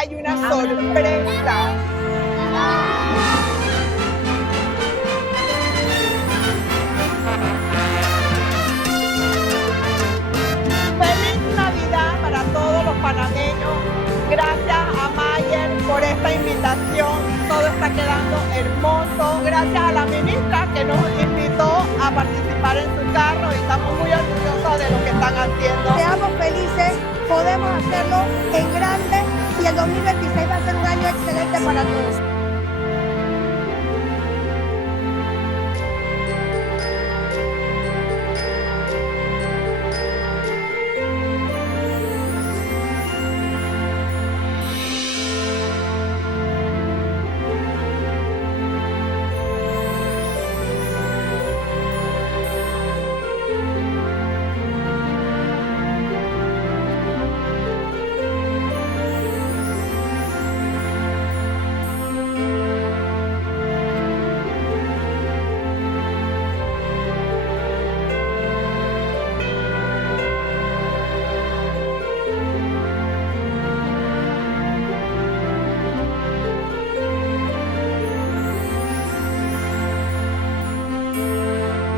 hay una sorpresa. Feliz Navidad para todos los panameños. Gracias a Mayer por esta invitación. Todo está quedando hermoso. Gracias a la ministra que nos invitó a participar en su carro y estamos muy orgullosos de lo que están haciendo. Seamos felices, podemos hacerlo en grande y el 2026 va a ser un año excelente para todos.